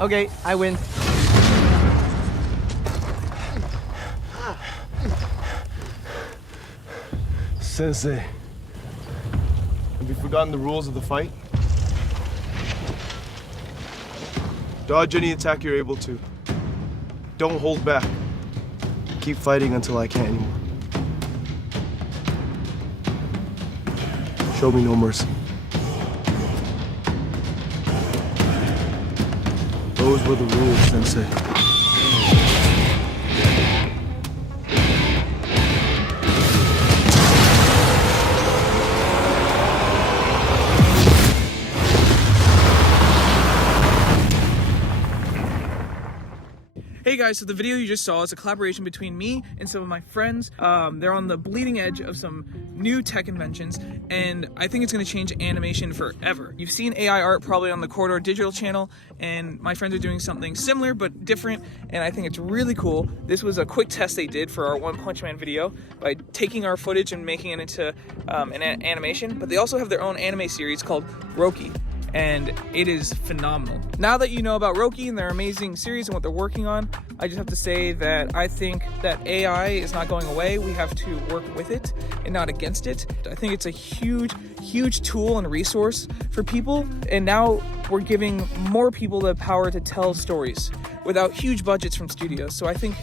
Okay, I win. Sensei, have you forgotten the rules of the fight? Dodge any attack you're able to. Don't hold back. Keep fighting until I can't anymore. Show me no mercy. Those were the rules, Sensei. Hey guys, so the video you just saw is a collaboration between me and some of my friends. They're on the bleeding edge of some new tech inventions, and I think it's going to change animation forever. You've seen AI art probably on the Corridor Digital channel, and my friends are doing something similar but different, and I think it's really cool. This was a quick test they did for our One Punch Man video by taking our footage and making it into an animation, but they also have their own anime series called Rohki, and it is phenomenal. Now that you know about Rohki and their amazing series and what they're working on, I just have to say that I think that AI is not going away. We have to work with it and not against it. I think it's a huge tool and resource for people, and now we're giving more people the power to tell stories without huge budgets from studios. So I think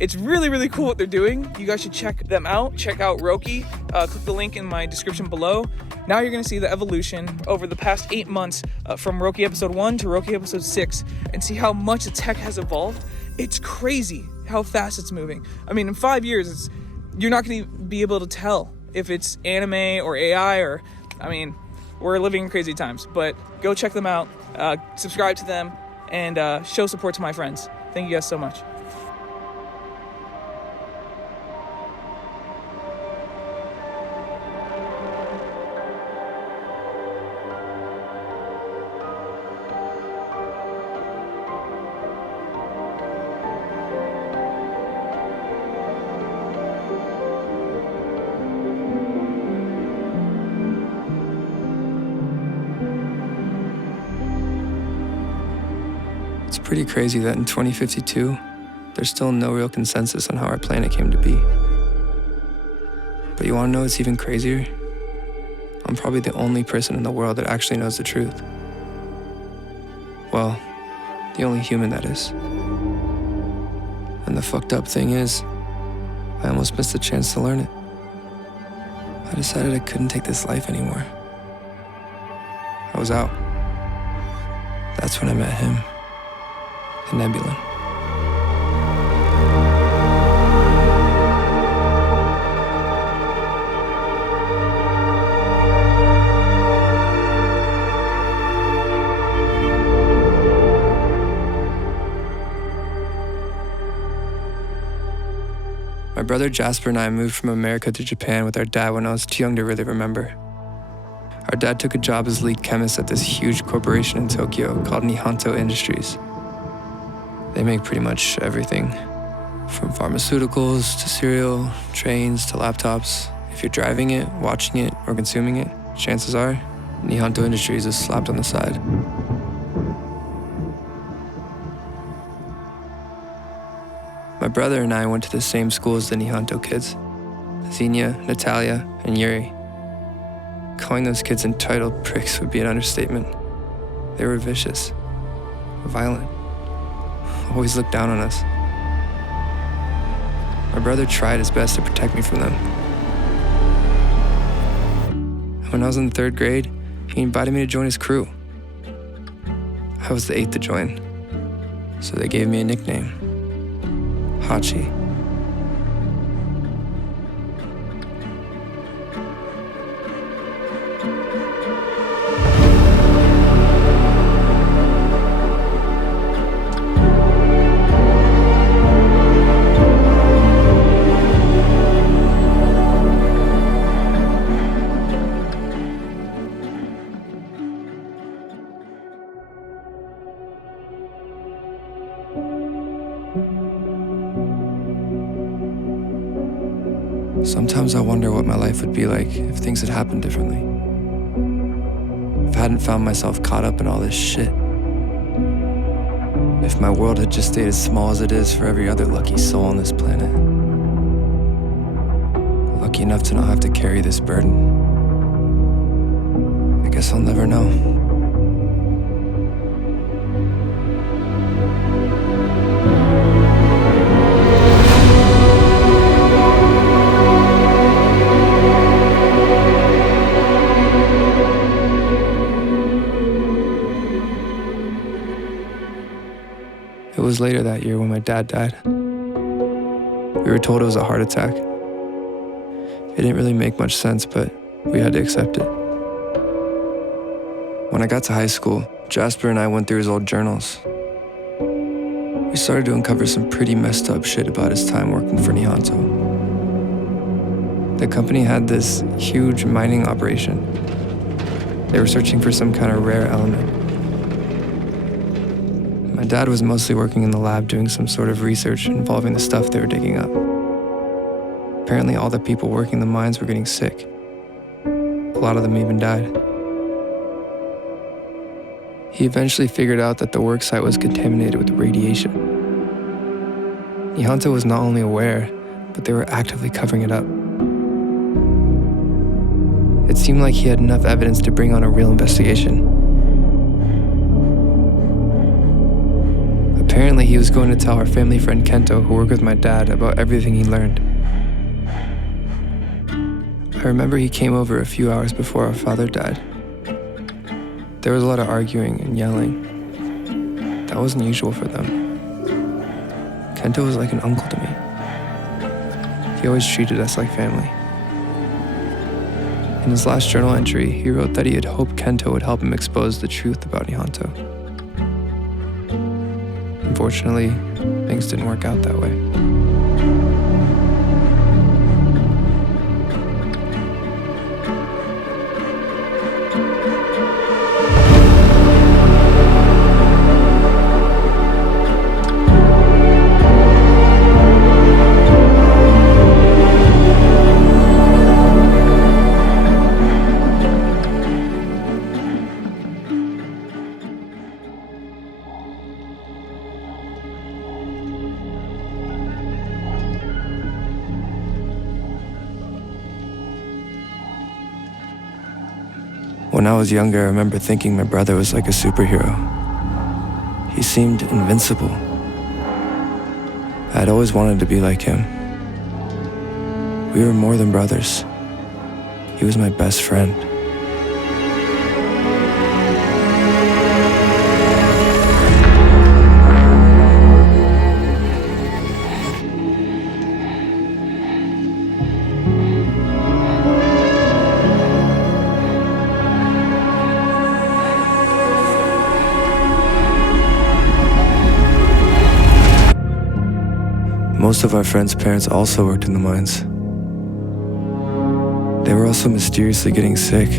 it's really cool what they're doing. You guys should check them out. Check out Rohki. Click the link in my description below. Now you're gonna see the evolution over the past 8 months from Rohki episode 1 to Rohki episode 6 and see how much the tech has evolved. It's crazy how fast it's moving. I mean, in 5 years, you're not gonna be able to tell if it's anime or AI or, I mean, we're living in crazy times. But go check them out, subscribe to them, and show support to my friends. Thank you guys so much. It's pretty crazy that in 2052, there's still no real consensus on how our planet came to be. But you wanna know what's even crazier? I'm probably the only person in the world that actually knows the truth. Well, the only human, that is. And the fucked up thing is, I almost missed the chance to learn it. I decided I couldn't take this life anymore. I was out. That's when I met him. The Nebulon. My brother Jasper and I moved from America to Japan with our dad when I was too young to really remember. Our dad took a job as lead chemist at this huge corporation in Tokyo called Nihanto Industries. They make pretty much everything, from pharmaceuticals to cereal, trains to laptops. If you're driving it, watching it, or consuming it, chances are, Nihanto Industries is slapped on the side. My brother and I went to the same school as the Nihanto kids, Xenia, Natalia, and Yuri. Calling those kids entitled pricks would be an understatement. They were vicious, violent, always looked down on us. My brother tried his best to protect me from them. When I was in the 3rd grade, he invited me to join his crew. I was the 8th to join, so they gave me a nickname, Hachi. Sometimes I wonder what my life would be like if things had happened differently. If I hadn't found myself caught up in all this shit. If my world had just stayed as small as it is for every other lucky soul on this planet. Lucky enough to not have to carry this burden. I guess I'll never know. It was later that year when my dad died. We were told it was a heart attack. It didn't really make much sense, but we had to accept it. When I got to high school, Jasper and I went through his old journals. We started to uncover some pretty messed up shit about his time working for Nihanto. The company had this huge mining operation. They were searching for some kind of rare element. My dad was mostly working in the lab doing some sort of research involving the stuff they were digging up. Apparently all the people working the mines were getting sick. A lot of them even died. He eventually figured out that the work site was contaminated with radiation. Nihanto was not only aware, but they were actively covering it up. It seemed like he had enough evidence to bring on a real investigation. Apparently, he was going to tell our family friend Kento, who worked with my dad, about everything he learned. I remember he came over a few hours before our father died. There was a lot of arguing and yelling. That wasn't usual for them. Kento was like an uncle to me. He always treated us like family. In his last journal entry, he wrote that he had hoped Kento would help him expose the truth about Nihanto. Unfortunately, things didn't work out that way. When I was younger, I remember thinking my brother was like a superhero. He seemed invincible. I had always wanted to be like him. We were more than brothers. He was my best friend. Most of our friends' parents also worked in the mines. They were also mysteriously getting sick.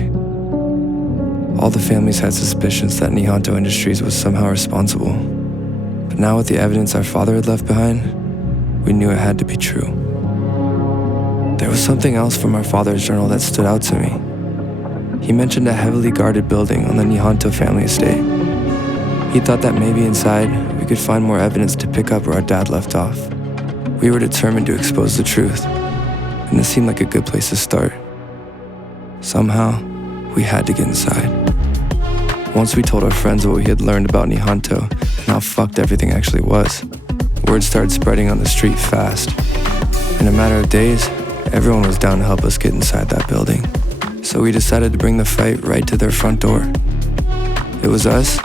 All the families had suspicions that Nihanto Industries was somehow responsible. But now with the evidence our father had left behind, we knew it had to be true. There was something else from our father's journal that stood out to me. He mentioned a heavily guarded building on the Nihanto family estate. He thought that maybe inside we could find more evidence to pick up where our dad left off. We were determined to expose the truth, and this seemed like a good place to start. Somehow, we had to get inside. Once we told our friends what we had learned about Nihanto and how fucked everything actually was, word started spreading on the street fast. In a matter of days, everyone was down to help us get inside that building. So we decided to bring the fight right to their front door. It was us,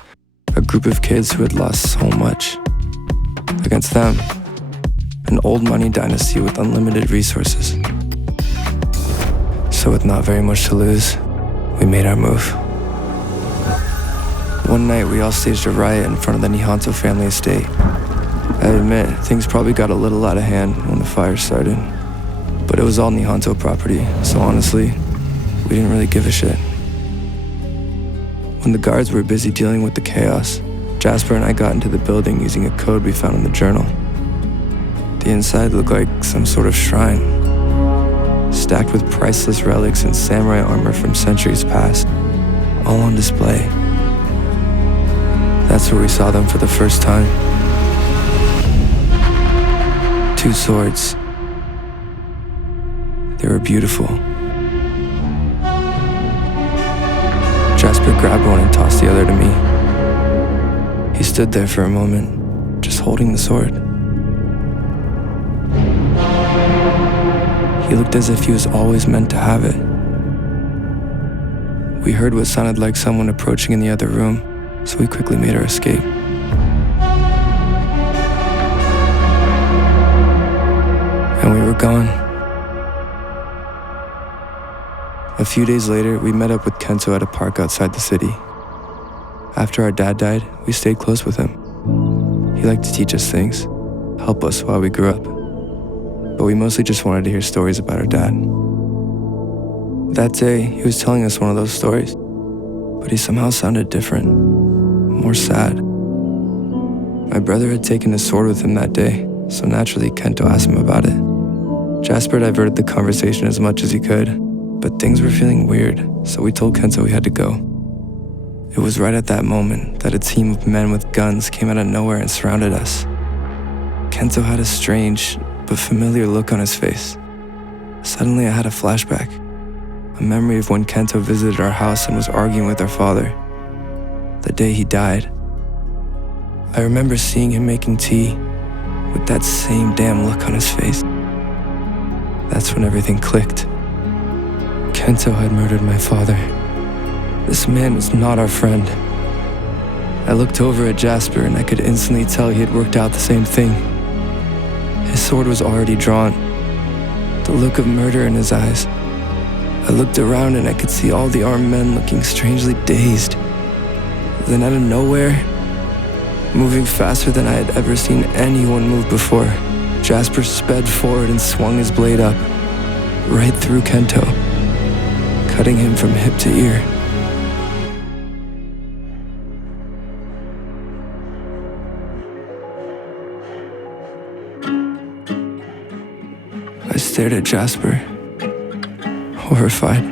a group of kids who had lost so much, against them, an old money dynasty with unlimited resources. So with not very much to lose, we made our move. One night we all staged a riot in front of the Nihanto family estate. I admit, things probably got a little out of hand when the fire started. But it was all Nihanto property, so honestly, we didn't really give a shit. When the guards were busy dealing with the chaos, Jasper and I got into the building using a code we found in the journal. The inside looked like some sort of shrine, stacked with priceless relics and samurai armor from centuries past, all on display. That's where we saw them for the first time. 2 swords. They were beautiful. Jasper grabbed one and tossed the other to me. He stood there for a moment, just holding the sword. He looked as if he was always meant to have it. We heard what sounded like someone approaching in the other room, so we quickly made our escape. And we were gone. A few days later, we met up with Kento at a park outside the city. After our dad died, we stayed close with him. He liked to teach us things, help us while we grew up. But we mostly just wanted to hear stories about our dad. That day, he was telling us one of those stories, but he somehow sounded different, more sad. My brother had taken his sword with him that day, so naturally Kento asked him about it. Jasper diverted the conversation as much as he could, but things were feeling weird, so we told Kento we had to go. It was right at that moment that a team of men with guns came out of nowhere and surrounded us. Kento had a strange but familiar look on his face. Suddenly I had a flashback, a memory of when Kento visited our house and was arguing with our father, the day he died. I remember seeing him making tea with that same damn look on his face. That's when everything clicked. Kento had murdered my father. This man was not our friend. I looked over at Jasper and I could instantly tell he had worked out the same thing. His sword was already drawn, the look of murder in his eyes. I looked around and I could see all the armed men looking strangely dazed. Then out of nowhere, moving faster than I had ever seen anyone move before, Jasper sped forward and swung his blade up, right through Kento, cutting him from hip to ear. I stared at Jasper, horrified,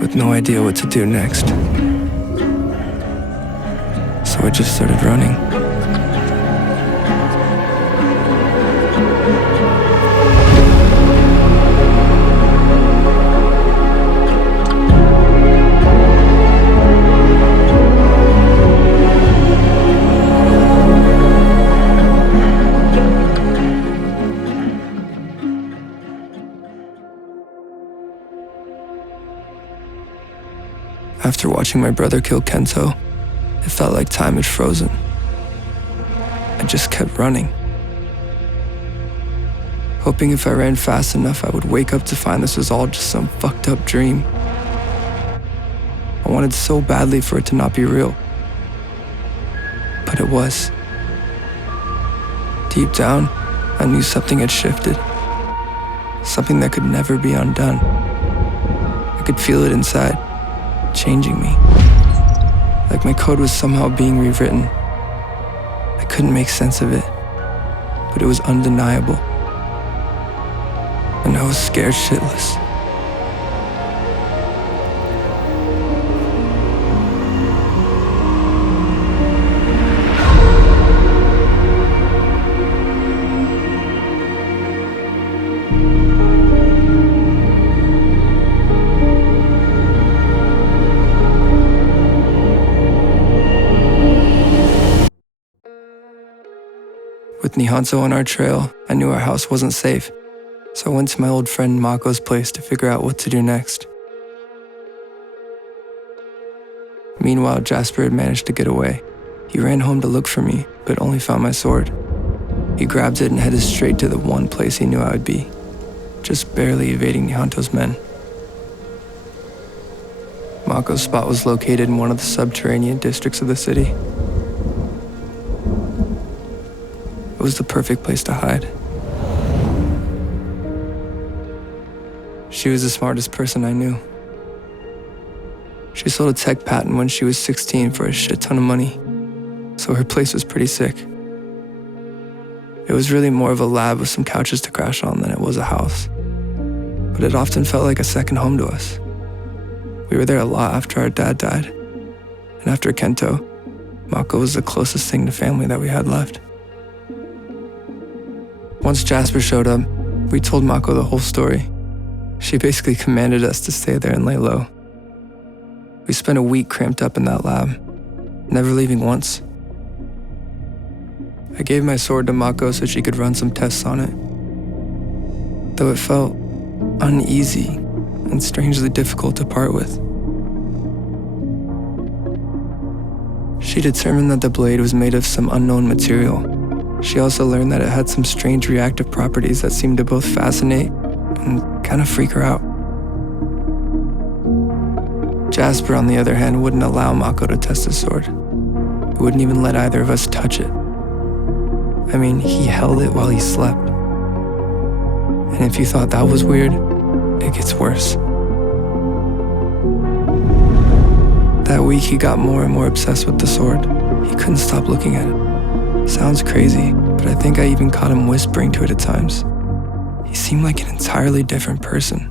with no idea what to do next. So I just started running. After watching my brother kill Kento, it felt like time had frozen. I just kept running, hoping if I ran fast enough I would wake up to find this was all just some fucked up dream. I wanted so badly for it to not be real, but it was. Deep down, I knew something had shifted, something that could never be undone. I could feel it inside, changing me. Like my code was somehow being rewritten. I couldn't make sense of it, but it was undeniable. And I was scared shitless. With Nihanzo on our trail, I knew our house wasn't safe, so I went to my old friend Mako's place to figure out what to do next. Meanwhile, Jasper had managed to get away. He ran home to look for me, but only found my sword. He grabbed it and headed straight to the one place he knew I would be, just barely evading Nihanto's men. Mako's spot was located in one of the subterranean districts of the city. It was the perfect place to hide. She was the smartest person I knew. She sold a tech patent when she was 16 for a shit ton of money, so her place was pretty sick. It was really more of a lab with some couches to crash on than it was a house, but it often felt like a second home to us. We were there a lot after our dad died, and after Kento, Mako was the closest thing to family that we had left. Once Jasper showed up, we told Mako the whole story. She basically commanded us to stay there and lay low. We spent a week cramped up in that lab, never leaving once. I gave my sword to Mako so she could run some tests on it. Though it felt uneasy and strangely difficult to part with. She determined that the blade was made of some unknown material. She also learned that it had some strange reactive properties that seemed to both fascinate and kind of freak her out. Jasper, on the other hand, wouldn't allow Mako to test his sword. He wouldn't even let either of us touch it. I mean, he held it while he slept. And if you thought that was weird, it gets worse. That week, he got more and more obsessed with the sword. He couldn't stop looking at it. Sounds crazy, but I think I even caught him whispering to it at times. He seemed like an entirely different person.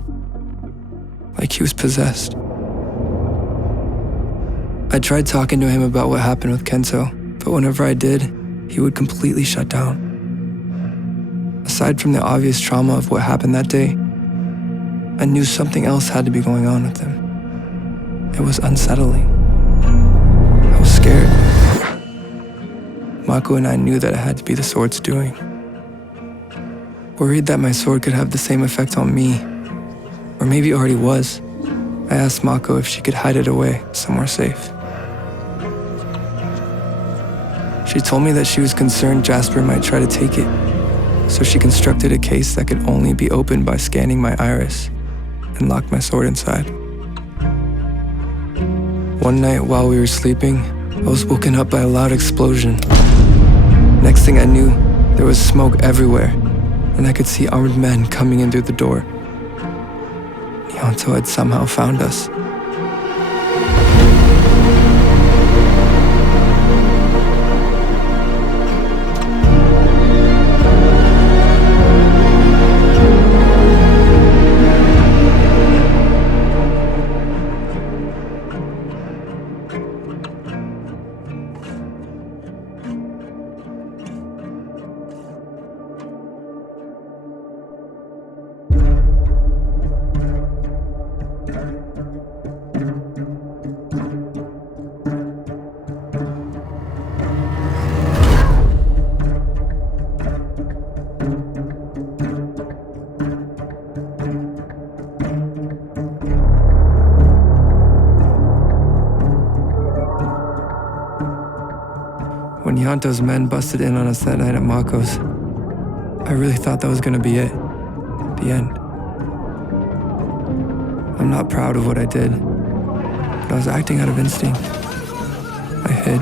Like he was possessed. I tried talking to him about what happened with Kento, but whenever I did, he would completely shut down. Aside from the obvious trauma of what happened that day, I knew something else had to be going on with him. It was unsettling. I was scared. Mako and I knew that it had to be the sword's doing. Worried that my sword could have the same effect on me, or maybe it already was, I asked Mako if she could hide it away somewhere safe. She told me that she was concerned Jasper might try to take it, so she constructed a case that could only be opened by scanning my iris and locked my sword inside. One night while we were sleeping, I was woken up by a loud explosion. Next thing I knew, there was smoke everywhere, and I could see armed men coming in through the door. Nihonto had somehow found us. When Nihonto's men busted in on us that night at Mako's, I really thought that was gonna be it. The end. I'm not proud of what I did, but I was acting out of instinct. I hid.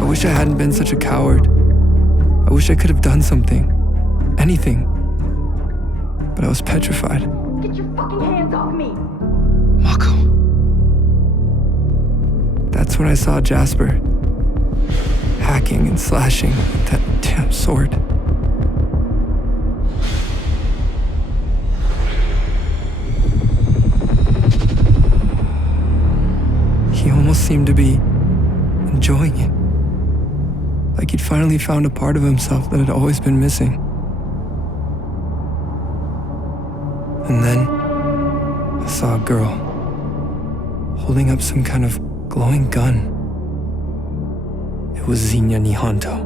I wish I hadn't been such a coward. I wish I could have done something. Anything. But I was petrified. Get your fucking hands off me! Mako. That's when I saw Jasper, hacking and slashing with that damn sword. He almost seemed to be enjoying it. Like he'd finally found a part of himself that had always been missing. And then I saw a girl holding up some kind of glowing gun. It was Zinya Nihonto.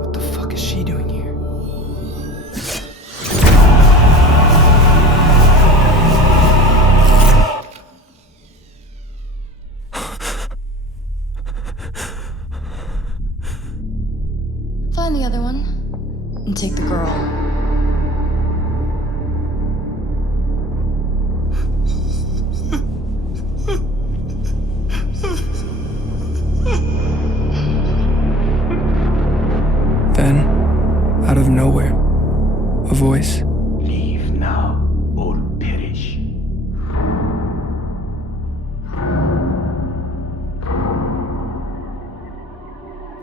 What the fuck is she doing here? Find the other one and take the girl. Then, out of nowhere, a voice. Leave now or perish.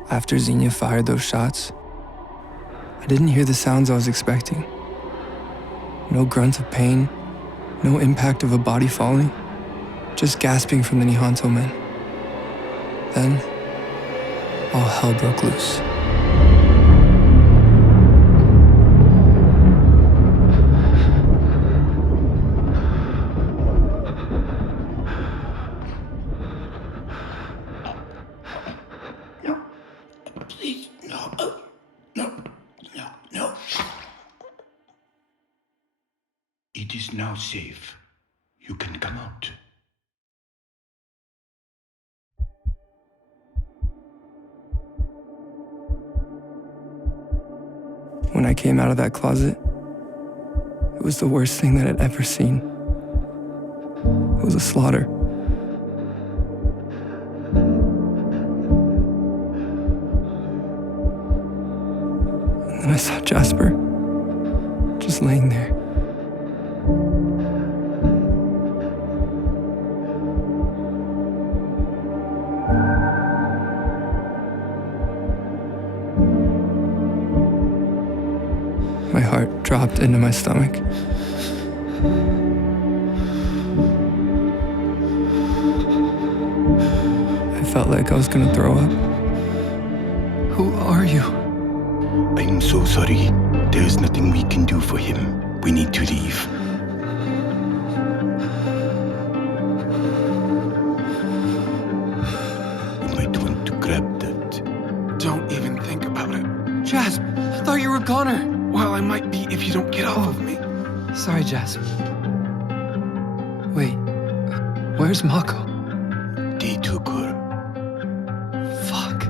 After Zinya fired those shots, I didn't hear the sounds I was expecting. No grunt of pain, no impact of a body falling. just gasping from the Nihonto men. Then, all hell broke loose. Please, no. No. No. No. It is now safe. You can come out. When I came out of that closet, it was the worst thing that I'd ever seen. It was a slaughter. And then I saw Jasper, just laying there. My heart dropped into my stomach. I felt like I was gonna throw up. Who are you? I'm so sorry. There's nothing we can do for him. We need to leave. You might want to grab that. Don't even think about it. Jasper, I thought you were a goner. Well, I might be if you don't get off of me. Sorry, Jasper. Wait, where's Mako? They took her. Fuck.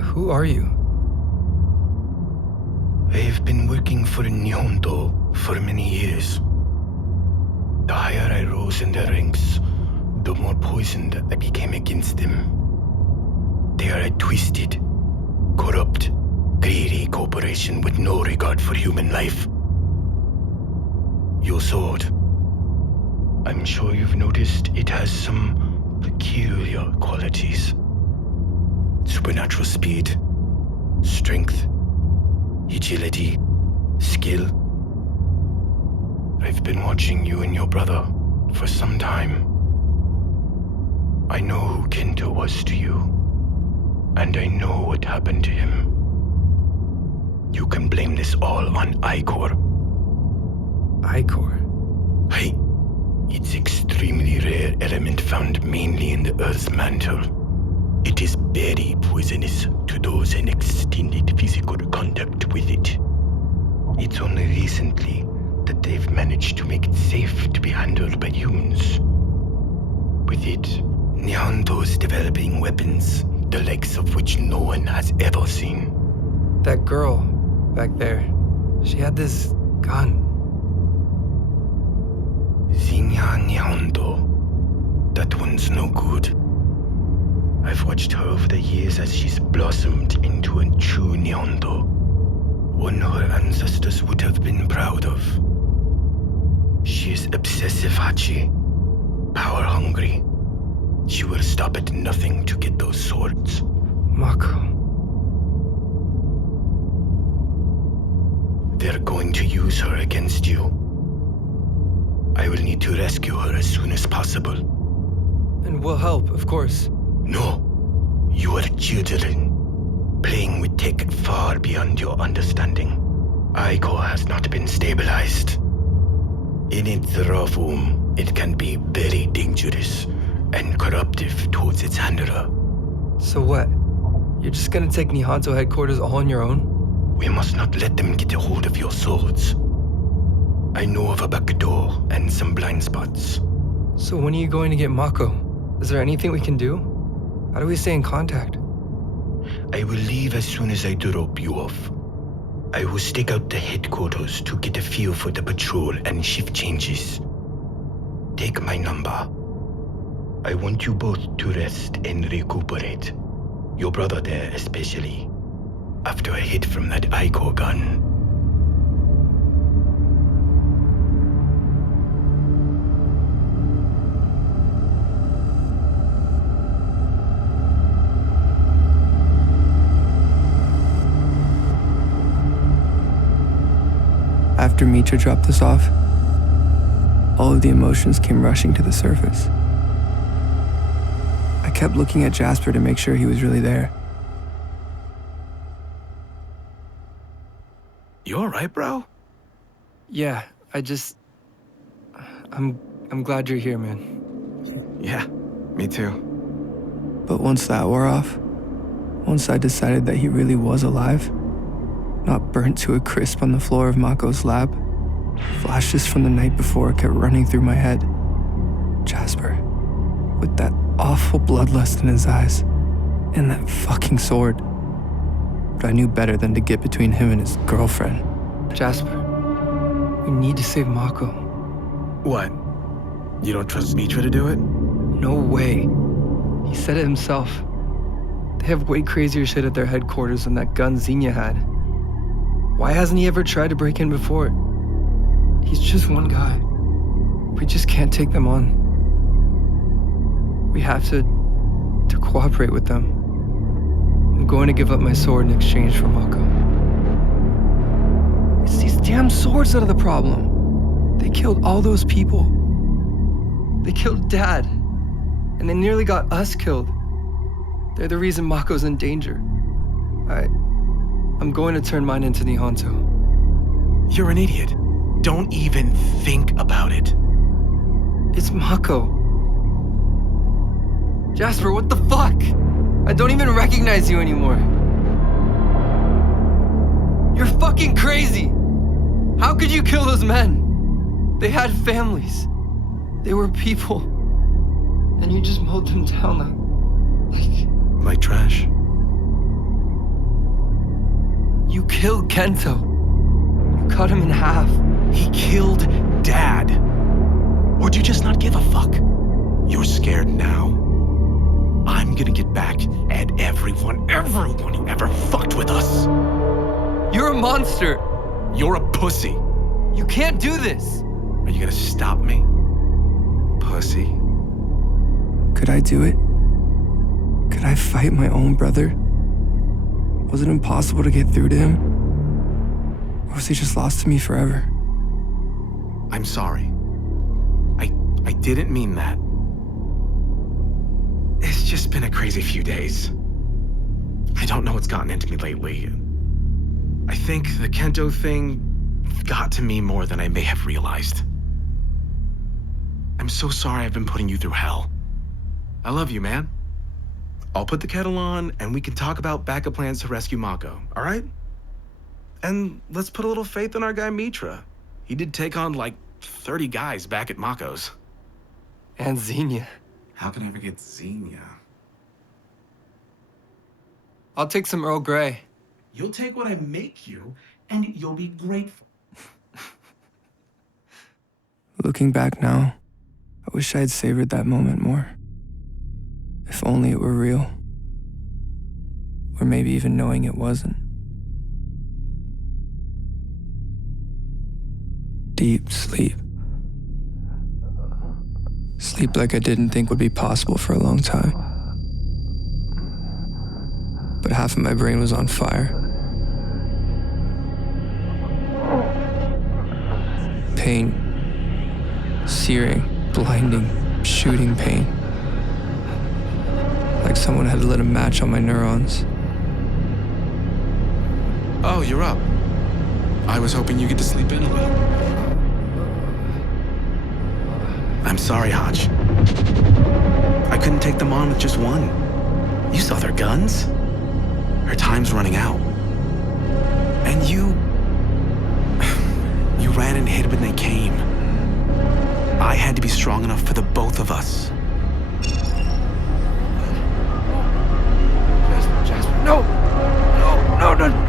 Who are you? I have been working for Nihonto for many years. The higher I rose in the ranks, the more poisoned I became against them. They are a twisted, corrupt, greedy corporation with no regard for human life. Your sword. I'm sure you've noticed it has some peculiar qualities. Supernatural speed, strength, agility, skill. I've been watching you and your brother for some time. I know who Kento was to you, and I know what happened to him. You can blame this all on Ichor. Ichor? Hey, it's extremely rare element found mainly in the Earth's mantle. It is very poisonous to those in extended physical contact with it. It's only recently that they've managed to make it safe to be handled by humans. With it, Nihonto's developing weapons, the likes of which no one has ever seen. That girl back there, she had this gun. Zinya Nihonto. That one's no good. I've watched her over the years as she's blossomed into a true Nihonto. One her ancestors would have been proud of. She is obsessive Hachi, power-hungry. She will stop at nothing to get those swords. Mako. They're going to use her against you. I will need to rescue her as soon as possible. And we'll help, of course. No, you are children, playing with tech far beyond your understanding. Ichor has not been stabilized. In its raw form, it can be very dangerous and corruptive towards its handler. So what? You're just gonna take Nihonto headquarters all on your own? We must not let them get a hold of your swords. I know of a back door and some blind spots. So when are you going to get Mako? Is there anything we can do? How do we stay in contact? I will leave as soon as I drop you off. I will stake out the headquarters to get a feel for the patrol and shift changes. Take my number. I want you both to rest and recuperate. Your brother there especially. After a hit from that Ico gun. After Mitra dropped us off, all of the emotions came rushing to the surface. I kept looking at Jasper to make sure he was really there. You alright, bro? Yeah, I'm glad you're here, man. Yeah, me too. But once that wore off, once I decided that he really was alive, not burnt to a crisp on the floor of Mako's lab, flashes from the night before kept running through my head. Jasper, with that awful bloodlust in his eyes, and that fucking sword. But I knew better than to get between him and his girlfriend. Jasper, we need to save Mako. What? You don't trust Mitra to do it? No way. He said it himself. They have way crazier shit at their headquarters than that gun Xenia had. Why hasn't he ever tried to break in before? He's just one guy. We just can't take them on. We have to cooperate with them. I'm going to give up my sword in exchange for Mako. It's these damn swords that are the problem. They killed all those people. They killed Dad. And they nearly got us killed. They're the reason Mako's in danger. I'm going to turn mine into Nihonto. You're an idiot. Don't even think about it. It's Mako. Jasper, what the fuck? I don't even recognize you anymore. You're fucking crazy. How could you kill those men? They had families. They were people. And you just mowed them down Like trash? You killed Kento. You cut him in half. He killed Dad. Or do you just not give a fuck? You're scared now. I'm gonna get back at everyone who ever fucked with us. You're a monster. You're a pussy. You can't do this. Are you gonna stop me? Pussy. Could I do it? Could I fight my own brother? Was it impossible to get through to him? Or was he just lost to me forever? I'm sorry. I didn't mean that. It's just been a crazy few days. I don't know what's gotten into me lately. I think the Kento thing got to me more than I may have realized. I'm so sorry I've been putting you through hell. I love you, man. I'll put the kettle on and we can talk about backup plans to rescue Mako, all right? And let's put a little faith in our guy Mitra. He did take on like 30 guys back at Mako's. And Xenia. How can I forget Xenia? I'll take some Earl Grey. You'll take what I make you, and you'll be grateful. Looking back now, I wish I had savored that moment more. If only it were real. Or maybe even knowing it wasn't. Deep sleep. Sleep like I didn't think would be possible for a long time. But half of my brain was on fire. Pain. Searing, blinding, shooting pain. Like someone had lit a match on my neurons. Oh, you're up. I was hoping you get to sleep in a little. I'm sorry, Hach. I couldn't take them on with just one. You saw their guns? Her time's running out. And you ran and hid when they came. I had to be strong enough for the both of us. Jasper, no! No, don't!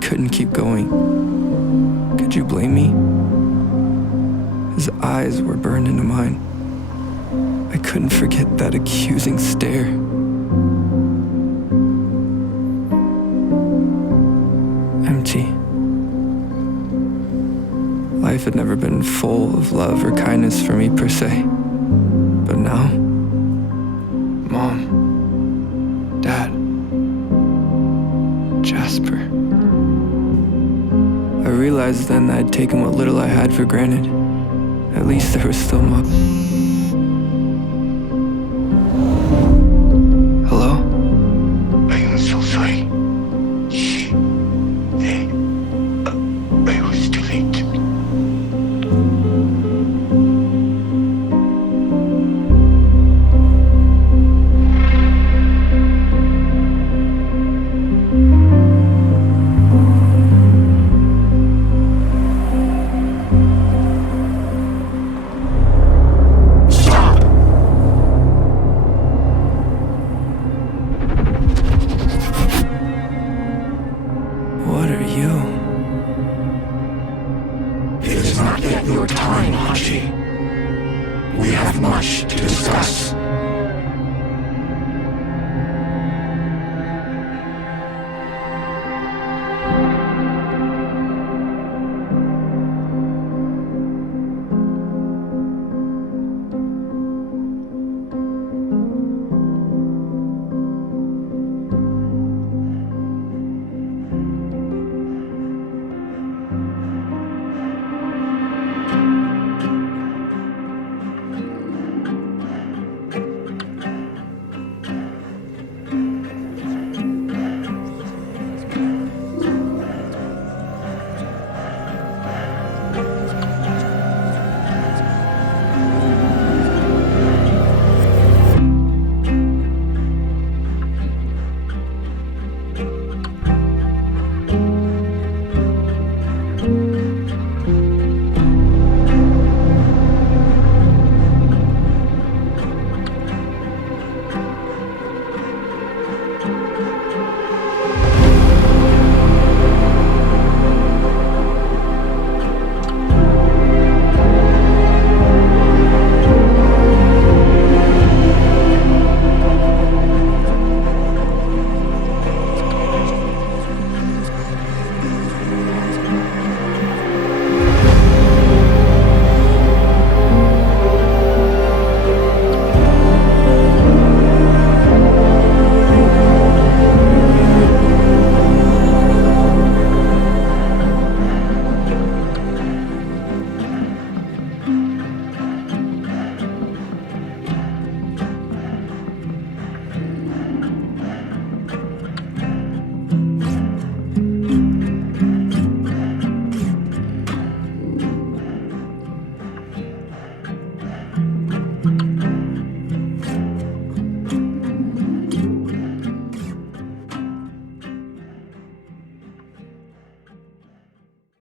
couldn't keep going. Could you blame me? His eyes were burned into mine. I couldn't forget that accusing stare. Empty. Life had never been full of love or kindness for me per se. But now, Mom, Dad, Jasper. I realized then that I'd taken what little I had for granted. At least there was still more. Hello? I am so sorry. I was too late. What are you? It is not yet your time, Hachi. We have much to discuss.